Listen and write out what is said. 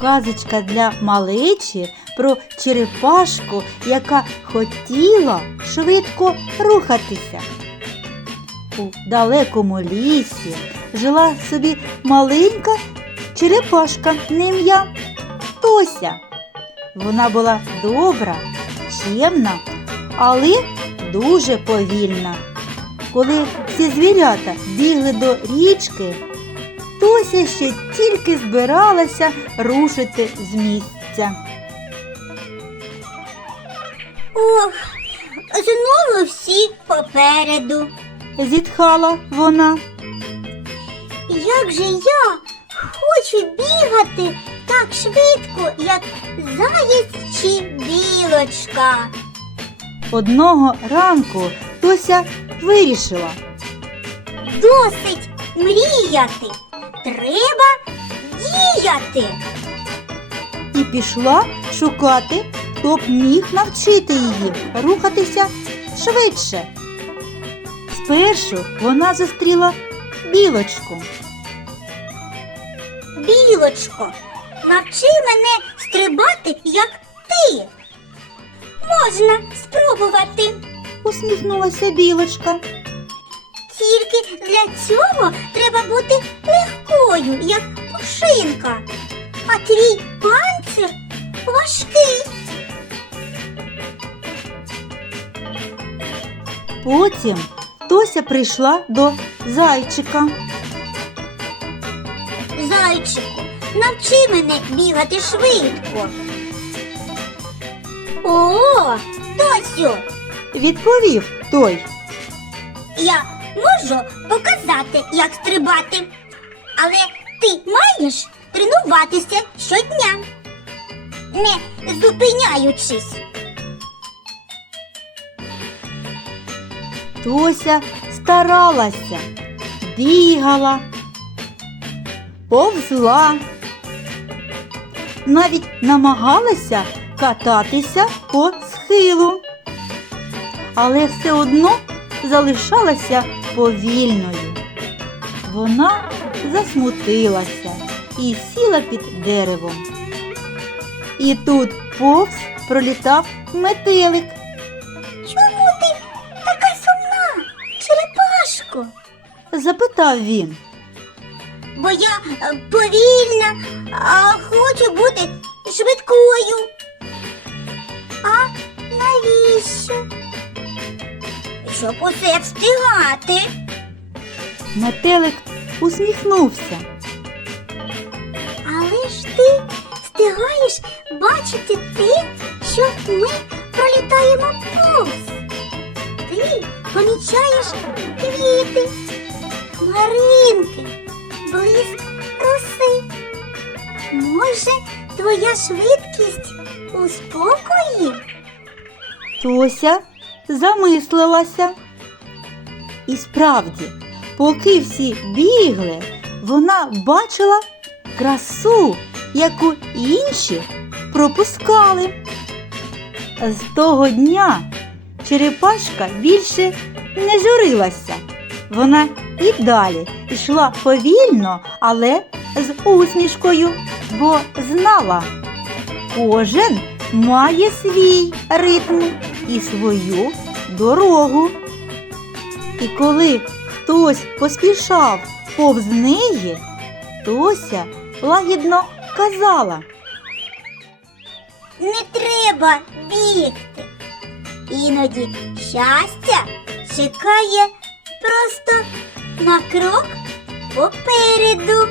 Казочка для малечі про черепашку, яка хотіла швидко рухатися. У далекому лісі жила собі маленька черепашка ім'я Тося. Вона була добра, чемна, але дуже повільна. Коли всі звірята бігли до річки, Тося ще тільки збиралася рушити з місця. Ох, знову всі попереду. Зітхала вона. Як же я хочу бігати так швидко, як заєць чи білочка. Одного ранку Тося вирішила. Досить мріяти. Треба діяти. і пішла шукати, хто б міг навчити її рухатися швидше. Спершу вона зустріла білочку. Білочко, навчи мене стрибати, як ти. Можна спробувати. Усміхнулася білочка. Тільки для цього треба бути легкою, як пушинка. А твій панцир важкий. Потім Тося прийшла до зайчика. Зайчику, навчи мене бігати швидко. О, Тосю, Відповів той. я можу показати, як стрибати. Але ти маєш тренуватися щодня, не зупиняючись. Тося старалася, бігала, повзла, навіть намагалася кататися по схилу, але все одно залишалася повільною. Вона засмутилася і сіла під деревом. І тут повз пролітав метелик. Чому ти така сумна, черепашко? Запитав він. Бо я е, повільна, а хочу бути швидкою. А навіщо? Щоб усе встигати. Метелик усміхнувся. Але ж ти встигаєш бачити те, що ми пролітаємо повз. Ти помічаєш квіти, хмаринки, блиск роси. Може, твоя швидкість у спокої? Тося замислилася. І справді, поки всі бігли, вона бачила красу, яку інші пропускали. З того дня черепашка більше не журилася. Вона і далі йшла повільно, але з усмішкою, бо знала, кожен має свій ритм і свою дорогу. І коли хтось поспішав повз неї, Тося лагідно казала. Не треба бігти. Іноді щастя чекає просто на крок попереду.